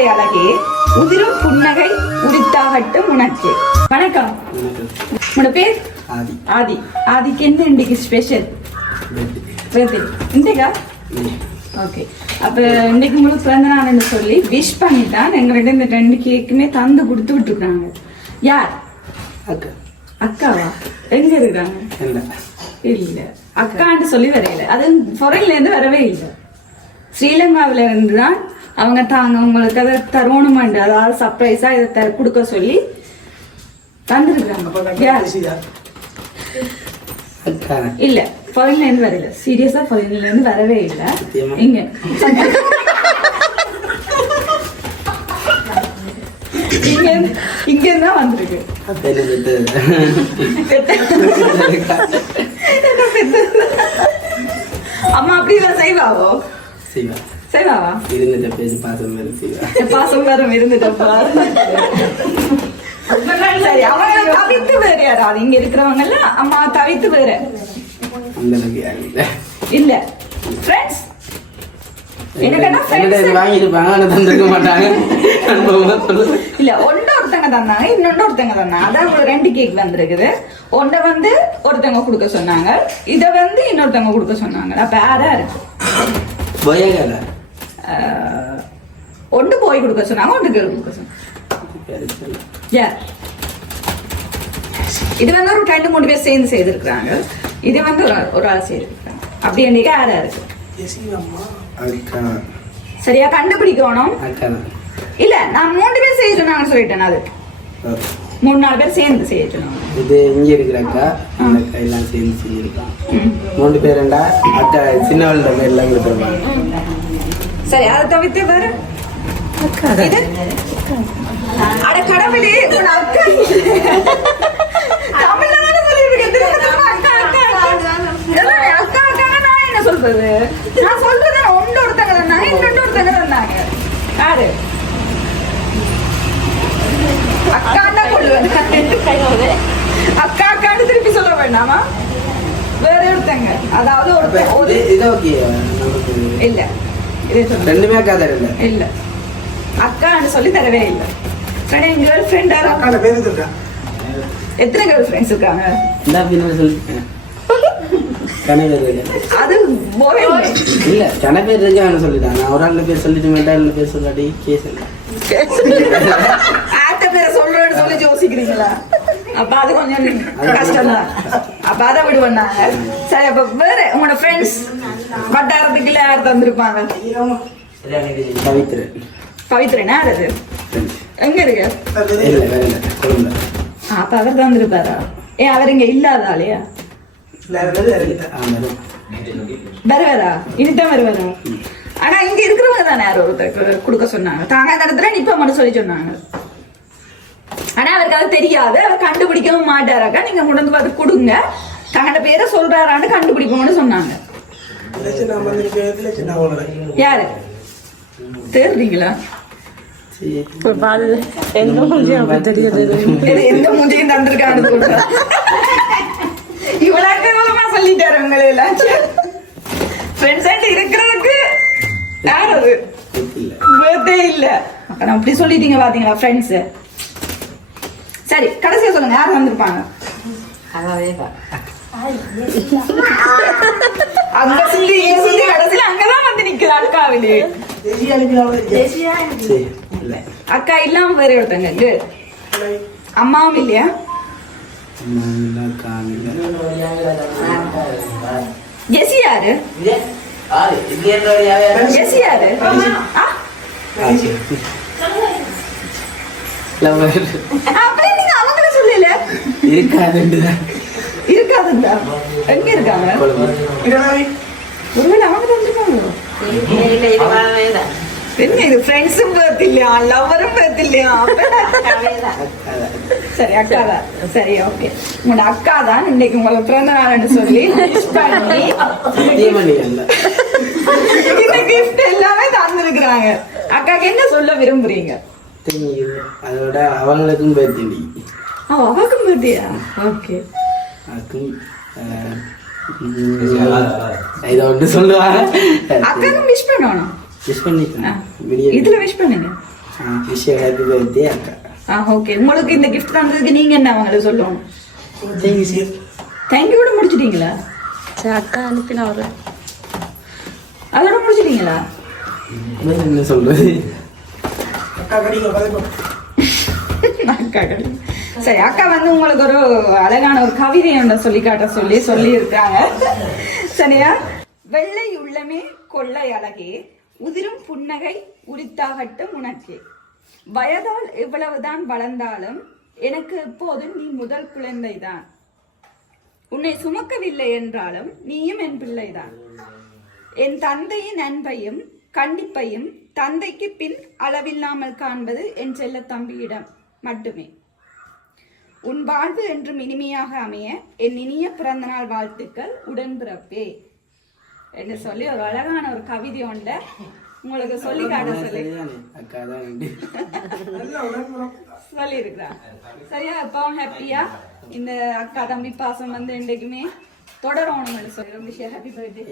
மாலை அழகே உதிரும் புன்னகை உரித்தாகட்டும் உனக்கு. வணக்கம். உங்களோட பேர்? ஆதி. ஆதி. ஆதிக்கு என்ன இன்றைக்கு ஸ்பெஷல்? இன்றைக்கா? ஓகே. அப்போ இன்றைக்கு உங்களுக்கு பிறந்த நாள்னு சொல்லி விஷ் பண்ணித்தான் எங்கள்கிட்ட இந்த 2 கேக்குமே தந்து கொடுத்து விட்டுருக்காங்க. யார்? அக்கா. அக்காவா? எங்க இருக்காங்க? இல்ல அக்கான்னு சொல்லி வரையில. அது ஃபாரின்ல இருந்து வரவே இல்லை. ஸ்ரீலங்காவில இருந்து தான் அவங்க தாங்க உங்களுக்கு அதை தருவணுமாண்டு, அதாவது சர்ப்ரைஸா இதை கொடுக்க சொல்லி தந்துருக்காங்க. இல்ல ஃபாரின்ல இருந்து வரல. சீரியஸா ஃபாரின்ல இருந்து வரவே இல்லை. இங்க இங்க தான் வந்திருக்கு. அம்மா அப்படி செய்வாவோ? செய்வாவா? பாசம் வரும் இருந்துட்டப்பா. சரி, அவங்க தவித்து வேற யாராவது இங்க இருக்கிறவங்க எல்லாம் அம்மா தவித்து வேற இல்ல ஃப்ரெண்ட்ஸ். இல்ல ஒருத்தங்க தந்தாங்க, இன்னொன்று ஒருத்தங்க தந்தாங்க. அதான் 2 கேக் வந்திருக்குது. ஒன்றை வந்து ஒருத்தவங்க கொடுக்க சொன்னாங்க, இதை வந்து இன்னொருத்தவங்க கொடுக்க சொன்னாங்க. அப்ப யாரா இருக்கு? ஒன்று போய் கொடுக்க சொன்னாங்க, ஒன்று கேள் கொடுக்க சொன்னாங்க. இது வந்து ஒரு 2-3 பேர் சேர்ந்து செய்திருக்கிறாங்க. இது வந்து ஒரு ஆள் செய்திருக்கிறாங்க. அப்படி என்னைக்கு யாரா இருக்கு? சரியா கண்டுபிடிக்கணும். இல்ல நான் 3 பேர் செய்ய சொன்னாங்கன்னு சொல்லிட்டேன். அது 3-4 பேர் சேர்ந்து செய்ய சொன்னாங்க. இது இங்க இருக்கிறக்கா எல்லாம் சேர்ந்து செஞ்சிருக்காங்க. 3 பேருண்டா அக்கா சின்னவள எல்லாம் கொடுத்துருவாங்க. சரி, அதை தவிர்த்து வேற அட கடவுளே, உன் அக்கா தமிழ்ல தானே சொல்லிருக்கேன். அக்கா அக்கா அக்கா அக்கா நான் என்ன சொல்றது? நான் சொல்றது ஒருத்தங்க தந்தாங்க, இன்னொன்று ஒருத்தங்க தந்தாங்க. யாரு? அக்கான்னா சொல்லுவேன். அக்கா அக்கான்னு திருப்பி சொல்ல வேண்டாமா? வேற ஒருத்தங்க, அதாவது இல்ல ரெண்டுமே அக்கா தரல. இல்ல அக்கான்னு சொல்லி தரவே இல்லை. கேர்ள் ஃப்ரெண்ட் எத்தனை கேர்ள் ஃப்ரெண்ட்ஸ் இருக்காங்க? அது இல்ல கன பேர் இருக்கான்னு சொல்லிட்டாங்க. ஒரு 2 பேர் சொல்லிட்டு மேட்டா 2 பேர் சொல்லாடி கேஸ் இல்ல. ஆட்ட பேர் சொல்றேன்னு சொல்லி யோசிக்கிறீங்களா? அப்ப அது கொஞ்சம் கஷ்டம் தான். அப்ப அதை விடுவாங்க. சரி, அப்ப வேற உங்களோட ஃப்ரெண்ட்ஸ் வட்டாரத்துக்குள்ள யார் தந்திருப்பாங்க? பவித்ரன். பவித்ரன் யார்? அது எங்க இருக்கு? அப்ப அவர் தந்திருப்பாரா? ஏன் அவர் இங்க இல்லாதாலையா? வருவாரா? இனிதான் வருவாரா? ஆனா இங்க இருக்கிறவங்க தானே யாரோ ஒருத்தர் கொடுக்க சொன்னாங்க. தாங்க அந்த இடத்துல நிப்ப மட்டும் சொல்லி சொன்னாங்க. ஆனா அவருக்கு அது தெரியாது. அவர் கண்டுபிடிக்கவும் மாட்டாராக்கா. நீங்க கொண்டு பார்த்து கொடுங்க, தங்களோட பேரை சொல்றாரான்னு கண்டுபிடிப்போம்னு சொன்னாங்க. யாரு தேடுறீங்களா? எந்த மூஞ்சியும் தந்திருக்கான்னு இவ்வளவு சொல்லிட்டாரு. உங்களை எல்லாம் இருக்கிறதுக்கு யார் அது? இல்ல அப்படி சொல்லிட்டீங்க பாத்தீங்களா ஃப்ரெண்ட்ஸ்? சரி, கடைசியா சொல்லுங்க, யார் வந்திருப்பாங்க? அங்க சொல்லி கடைசியில அங்கதான் வந்து நிக்குது அக்காவிலே. அக்கா இல்லாம வேற ஒருத்தங்க அம்மாவும் இல்லையா? ஜெசி யாரு? ஜெசி யாரு? அப்படியே நீங்க அவங்கள சொல்லல. இருக்காதுண்டா. எங்க இருக்காங்க? ஒருவேளை அவங்க வந்துருக்காங்க. என்ன இது ஃப்ரெண்ட்ஸும் பார்த்தில்லையா, லவரும் பார்த்தில்லையா? சரி, அக்கா தான். சரி, ஓகே. உங்களோட அக்கா தான் இன்னைக்கு உங்களுக்கு பிறந்த நாள்னு சொல்லி இந்த கிஃப்ட் எல்லாமே தந்துருக்குறாங்க. அக்காக்கு என்ன சொல்ல விரும்புறீங்க? அதோட அவங்களுக்கும் பர்த்டே. அவங்களுக்கும் பர்த்டேயா? ஓகே. இதை வந்து சொல்லுவாங்க. அக்காக்கும் விஷ் பண்ணணும். விஷ் பண்ணிட்டேன். இதுல விஷ் பண்ணுங்க. விஷயம் ஹாப்பி பர்த்டே அக்கா. ஓகே. உங்களுக்கு இந்த கிஃப்ட் தந்ததுக்கு நீங்க என்ன அவங்களுக்கு சொல்லணும்? தேங்க்யூ கூட முடிச்சிட்டீங்களா? சரி, அக்கா அனுப்பினா ஒரு அதோட முடிச்சிட்டீங்களா? என்ன சொல்றது? அக்கா கிடையாது. சரி, அக்கா வந்து உங்களுக்கு ஒரு அழகான ஒரு கவிதை ஒன்றை சொல்லி காட்ட சொல்லி இருக்காங்க. சரியா? வெள்ளை உள்ளமே கொள்ளை அழகே, உதிரும் புன்னகை உரித்தாகட்டும் உனக்கே, வயதால் எவ்வளவுதான் வளர்ந்தாலும் எனக்கு எப்போதும் நீ முதல் குழந்தைதான், உன்னை சுமக்கவில்லை என்றாலும் நீயும் என் பிள்ளைதான், என் தந்தையின் அன்பையும் கண்டிப்பையும் தந்தைக்கு பின் அளவில்லாமல் காண்பது என் செல்ல தம்பியிடம் மட்டுமே, உன் வாழ்வு என்றும் இனிமையாக அமைய என் இனிய பிறந்தநாள் வாழ்த்துக்கள் உடன்பிறப்பே என்று சொல்லி ஒரு அழகான ஒரு கவிதை ஒன்றை உங்களுக்கு சொல்லி காட்ட சொல்லி இருக்கிறான். சரியா? இப்போ ஹாப்பியா இந்த அக்கா தம்பி பாசம் வந்து என்றைக்குமே தொடரணும்னு சொல்லி ரொம்ப ஹாப்பி பர்த்டே.